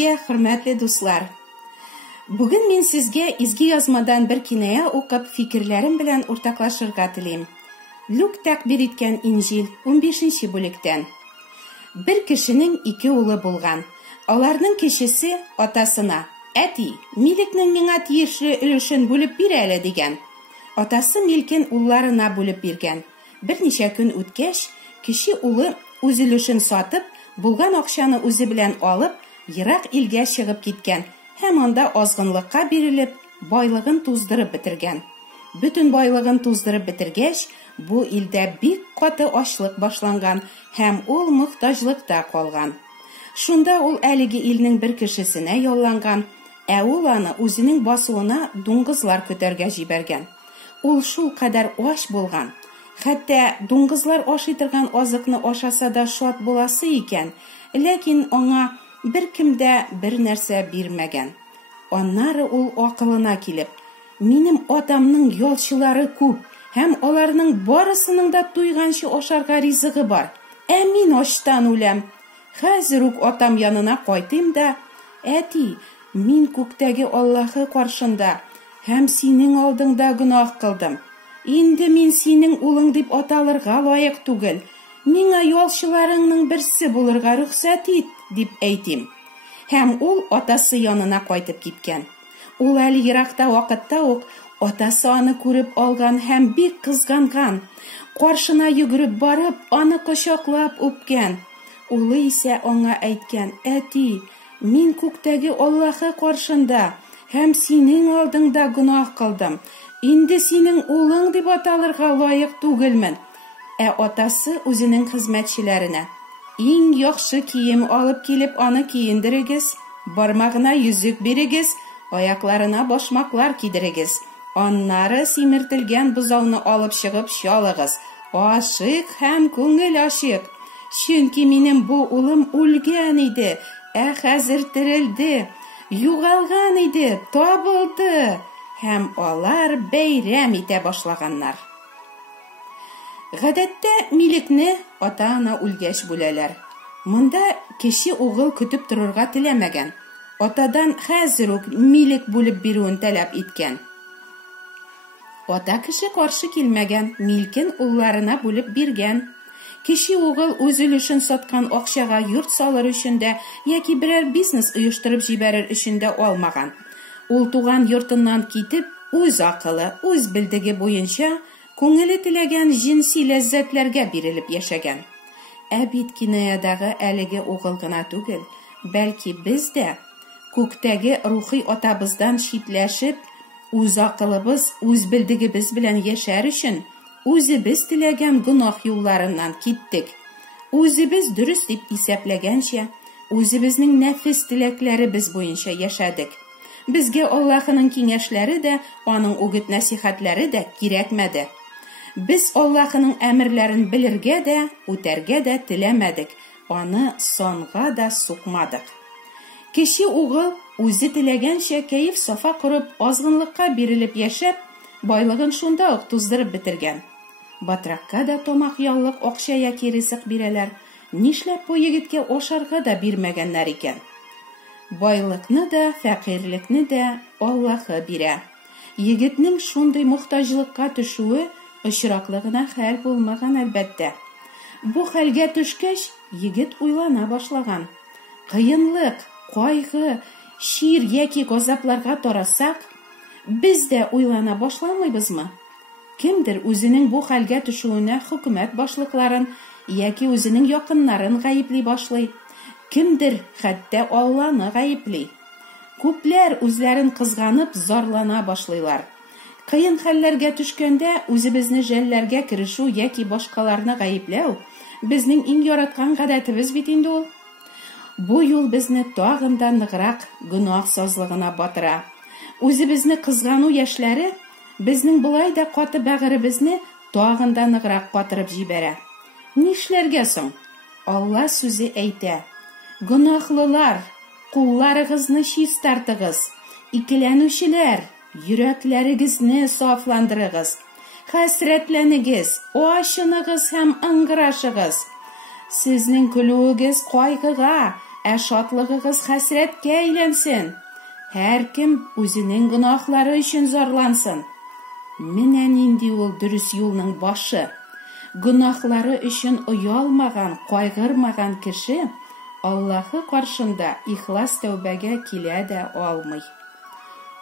сезгә, хөрмәтле дуслар. Бүген мин сезгә изге язмадан бер киная укып, фикерләрем белән уртаклашырга телим. Люк тәкъбир иткән Инҗил 15-нче бүлектән. Бер кешенең 2 улы булган. Аларның кечесе атасына: "Әти, милекнең миңа тиешле өлешен бүлеп бир әле" дигән. Атасы милкен улларына бүлеп биргән. Берничә көн үткәч, кече улы үз өлешен сатып, булган акчаны үзе белән алып, ерак илгә чыгып киткән һәм анда азгынлыкка бирелеп, байлыгын туздырып бетергән. Бүтән байлыгын туздырып бетергәч, бу илдә бик каты ачлык башланган һәм ул мохтаҗлыкта калган. Шунда ул әлеге илнең бер кешесенә ялланган, ә ул аны үзенең басуына дуңгызлар көтәргә җибәргән. Ул шул кадәр ач булган. Хәтта дуңгызлар ашый торган азыкны ашаса да шат буласы икән, ләкин аңа беркем дә бер нәрсә бирмәгән. Аннары ул акылына килеп: "Минем атамның ялчылары күп, һәм аларның барысының да туйганчы ашарга ризыгы бар. Ә мин ачтан үләм. Хәзер үк атам янына кайтыйм да: "Әти, мин күктәге Аллаһы каршында һәм синең алдыңда гөнаһ кылдым. Инде мин синең улың дип аталырга лаек түгел. Миңа ялчыларыңның берсе булырга рөхсәт ит" дип әйтим. Һәм ул атасы янына кайтып киткән. Ул әле еракта вакытта ук атасы аны күреп алган һәм бик кызганган. Каршына йөгереп барып, аны кочаклап үпкән. Улы исә аңа әйткән: "Әти, мин күктәге Аллаһы каршында һәм синең алдыңда гөнаһ кылдым. Инде синең улың дип аталырга лаек түгелмен." Ә атасы үзенең хезмәтчеләренә: "Иң яхшы кием алып килеп, аны киендерегез, бармагына йөзек бирегез, аякларына башмаклар кидерегез. Аннары симертелгән бозауны алып чыгып чалыгыз. Ашык һәм күңел ачык. Чөнки минем бу улым үлгән иде, ә хәзер терелде. Югалган иде, табылды." Һәм алар бәйрәм итә башлаганнар. Гадәттә, милекне ата-ана үлгәч бүләләр. Монда кече угыл көтеп торырга теләмәгән. Атадан хәзер үк милек бүлеп бирүен таләп иткән. Ата кеше каршы килмәгән, милкен улларына бүлеп биргән. Кече угыл үз өлешен саткан акчага йорт салыр өчен дә яки берәр бизнес оештырып җибәрер өчен дә алмаган. Ул туган йортыннан китеп, үз акылы, үз белдеге буенча күңеле теләгән җинси ләззәтләргә бирелеп яшәгән. Ә бит кинаядагы әлеге угыл гына түгел, бәлки без дә күктәге рухи атабыздан читләшеп, үз акылыбыз, үз белдегебез белән яшәр өчен үзебез теләгән гөнаһ юлларыннан киттек. Үзебез дөрес дип исәпләгәнчә, үзебезнең нәфес теләкләребез буенча яшәдек. Безгә Аллаһының киңәшләре дә, аның үгет-нәсихәтләре дә кирәкмәде. Без Аллаһының әмерләрен белергә дә, үтәргә дә теләмәдек. Аны санга да сукмадык. Кече угыл үзе теләгәнчә кәеф сафа корып, азгынлыкка бирелеп яшәп, байлыгын шунда ук туздырып бетергән. Батракка да тамак яллык акча яки ризык бирәләр. Нишләп бу егеткә ашарга да бирмәгәннәр икән? Байлыкны да, фәкыйрлекне дә Аллаһы бирә. Егетнең шундый мохтаҗлыкка төшүе очраклы гына хәл булмаган, әлбәттә. Бу хәлгә төшкәч, егет уйлана башлаган. Кыенлык, кайгы, шир яки газапларга тарасак, без дә уйлана башламыйбызмы? Кемдер үзенең бу хәлгә төшүенә хөкүмәт башлыкларын яки үзенең якыннарын гаепли башлый. Кемдер хәтта Алланы гаепли. Күпләр үзләрен кызганып зарлана башлыйлар. Кыен хәлләргә төшкәндә үзебезне жәлләргә керешү яки башкаларны гаепләү безнең иң яраткан гадәтебез бит инде ул. Бу юл безне тагын да ныграк гөнаһ сазлыгына батыра. Үзебезне кызгану яшьләре безнең булай да каты бәгыребезне тагын да ныграк катырып җибәрә. Нишләргә соң? Алла сүзе әйтә: "Гөнаһлылар, кулларыгызны чистартыгыз, икеләнүчеләр, йөрәкләрегезне сафландырыгыз, хәсрәтләнегез, ачыныгыз һәм ыңгырашыгыз. Сезнең көлүегез кайгыга, шатлыгыгыз хәсрәткә әйләнсен. Һәркем үзенең гөнаһлары өчен зарлансын. Менә нинди ул дөрес юлның башы. Гөнаһлары өчен оялмаган, кайгырмаган кеше Аллаһы каршында ихлас тәүбәгә килә дә алмый.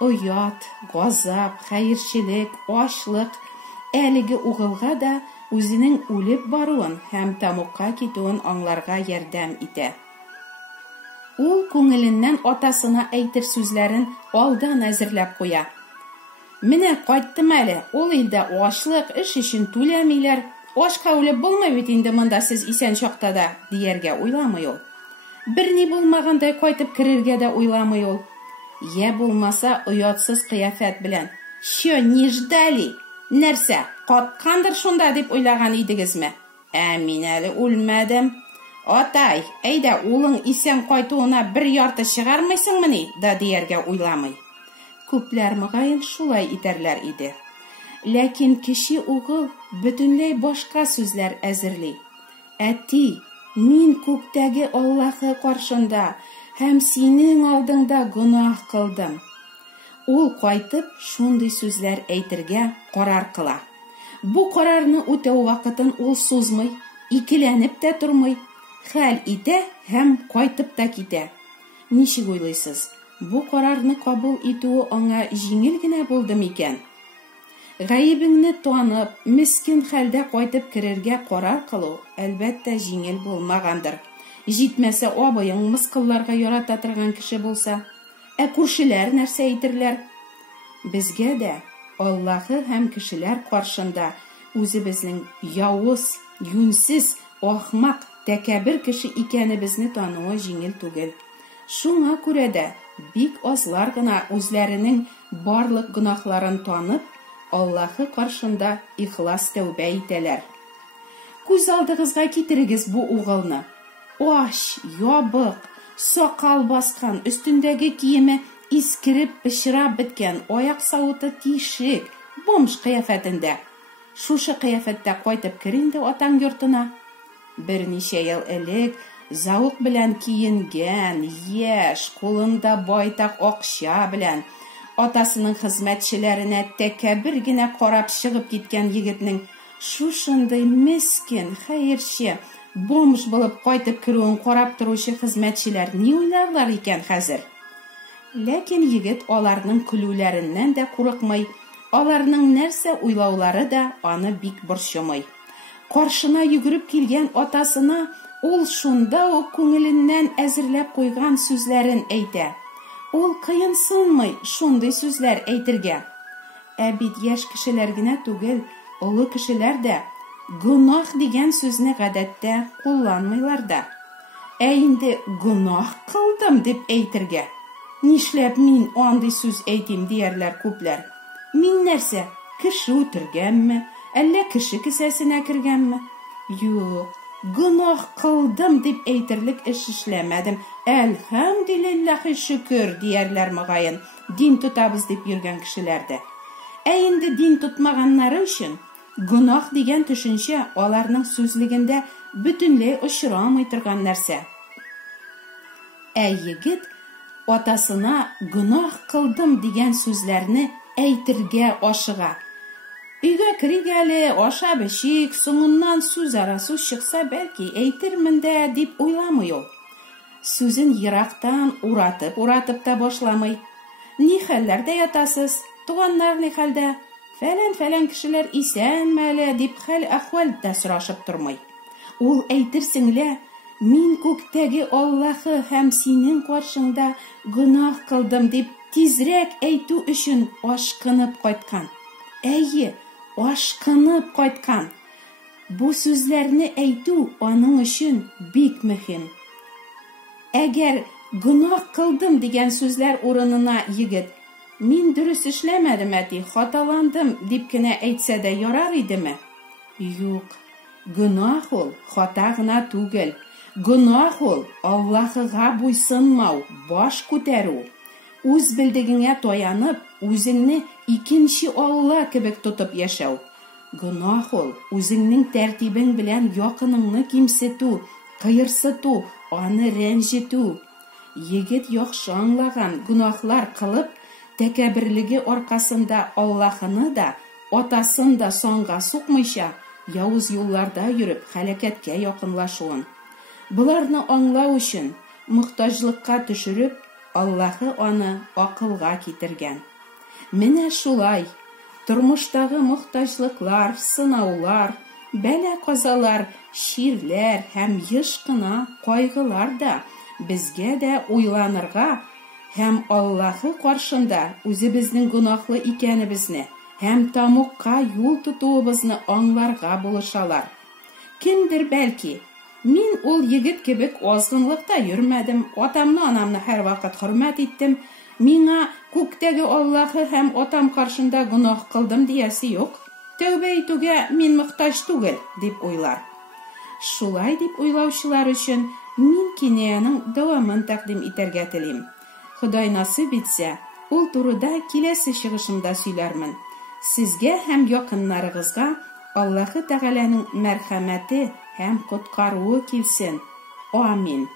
Оят, газап, хәерчелек, ачлык әлеге угылга да үзенең үлеп баруын һәм тамукка китүен аңларга ярдәм итә. Ул күңеленнән атасына әйтер сүзләрен алдан әзерләп куя. Менә кайттым әле, ул илдә ачлык, эш өчен түләмиләр, ашка үлеп булмый бит инде монда сез исән чакта да, дияргә уйламый ул. Берни булмагандай кайтып керергә дә уйламый ул. Я булмаса оятсыз кыяфәт белән. Шо не ждали? Нәрсә, каткандыр шунда дип уйлаган идегезме? Мин әле үлмәдем. Атай, әйдә улың исән кайтуына бер ярты чыгармыйсыңмыни? Да дияргә уйламый. Күпләр мөгаен шулай итәрләр иде. Ләкин кеше угыл бөтенләй башка сүзләр әзерли. Әти, мин күктәге Аллаһы каршында һәм синең алдыңда гөнаһ кылдым. Ул кайтып шундый сүзләр әйтергә карар кыла. Бу карарны үтәү вакытын ул сузмый, икеләнеп тә тормый, хәл итә һәм кайтып та китә. Ничек уйлыйсыз? Бу карарны кабул итүе аңа җиңел генә булды микән? Гаибеңне танып, мискин хәлдә кайтып керергә карар кылу әлбәттә җиңел булмагандыр. Җитмәсә абыең мыскылларга ярата торган кеше булса, күршеләр нәрсә әйтерләр? Безгә дә Аллаһы һәм кешеләр каршында үзебезнең явыз, юньсез, ахмак, тәкәббер кеше икәнебезне тануы җиңел түгел. Шуңа күрә дә бик азлар гына үзләренең барлык гөнаһларын танып, Аллаһы каршында ихлас тәүбә итәләр. Күз алдыгызга китерегез бу угылны. Аш, ябык, сакал баскан, өстендәге киеме искиреп, пычрап беткән, аяк савыты тишек, бомж кыяфәтендә. Шушы кыяфәттә кайтып кер инде атаң йортына. Берничә ел элек зауык белән киенгән, яшь, кулында байтак акча белән атасының хезмәтчеләренә тәкәббер генә карап чыгып киткән егетнең шушындай мискин, хәерче, бомж булып кайтып керүен карап торучы хезмәтчеләр ни уйларлар икән хәзер? Ләкин егет аларның көлүләреннән дә курыкмый, аларның нәрсә уйлаулары да аны бик борчымый. Каршына йөгереп килгән атасына ул шунда ук күңеленнән әзерләп куйган сүзләрен әйтә. Ул кыенсынмый шундый сүзләр әйтергә. Бит яшь кешеләр генә түгел, олы кешеләр дә гөнаһ дигән сүзне гадәттә кулланмыйлар да. Инде гөнаһ кылдым дип әйтергә. Нишләп мин андый сүз әйтим диярләр күпләр. Мин нәрсә, кеше үтергәнме, әллә кеше кесәсенә кергәнме? Юк, гөнаһ кылдым дип әйтерлек эш эшләмәдем. Әлхәмдүлиллаһи шөкер диярләр мөгаен, дин тотабыз дип йөргән кешеләрдә. Инде дин тотмаганнары өчен гөнаһ дигән төшенчә аларның сүзлегендә бөтенләй очрамый торган нәрсә. Егет атасына гөнаһ кылдым дигән сүзләрне әйтергә ашыга. Өйгә киргәле, ашап эчик, соңыннан сүз арасы чыкса, бәлки әйтермен дә дип уйламый ул. Сүзен ерактан уратып та башламый. Ни хәлләрдә ятасыз? Туганнар ни хәлдә? Фәлән кешеләр исәнме әле дип хәл-әхвәл дә сорашып тормый. Ул әйтерсеңлә, мин күктәге Аллаһы һәм синең каршыңда гөнаһ кылдым дип тизрәк әйтү өчен ашкынып кайткан. Ашкынып кайткан. Бу сүзләрне әйтү аның өчен бик мөһим. Әгәр гөнаһ кылдым дигән сүзләр урынына егет мин дөрес эшләмәдем, әти, хаталандым дип кенә әйтсә дә ярар идеме? Юк. Гөнаһ ул хата гына түгел. Гөнаһ ул Аллаһыга буйсынмау, баш күтәрү. Үз билдегеңә таянып, үзеңне икенче Алла кебек тотып яшәү. Гөнаһ ул үзеңнең тәртибең белән якыныңны кимсетү, кыерсыту, аны рәнҗетү. Егет яхшы аңлаган гөнаһлар кылып, тәкәбберлеге аркасында Аллаһыны да, атасын да санга сукмыйча, явыз юлларда йөреп хәлакәткә якынлашуын. Буларны аңлау өчен мохтаҗлыкка төшереп, Аллаһы аны акылга китергән. Менә шулай, тормыштагы мохтаҗлыклар, сынаулар, бәла-казалар, ширләр һәм еш кына кайгылар да безгә дә уйланырга һәм Аллаһы каршында үзебезнең гөнаһлы икәнебезне һәм тамукка юл тотуыбызны аңларга булышалар. Кемдер бәлки, мин ул егет кебек азгынлыкта йөрмәдем, атамны, анамны һәр вакыт хөрмәт иттем, миңа күктәге Аллаһы һәм атам каршында гөнаһ кылдым диясе юк. Тәүбә итүгә мин мохтаҗ түгел, дип уйлар. Шулай дип уйлаучылар өчен мин кинаяның дәвамын тәкъдим итәргә телим. Ходай насыйп итсә, ул турыда киләсе чыгышымда сөйләрмен. Сезгә һәм якыннарыгызга Аллаһы Тәгаләнең мәрхәмәте һәм коткаруы килсен. Амин.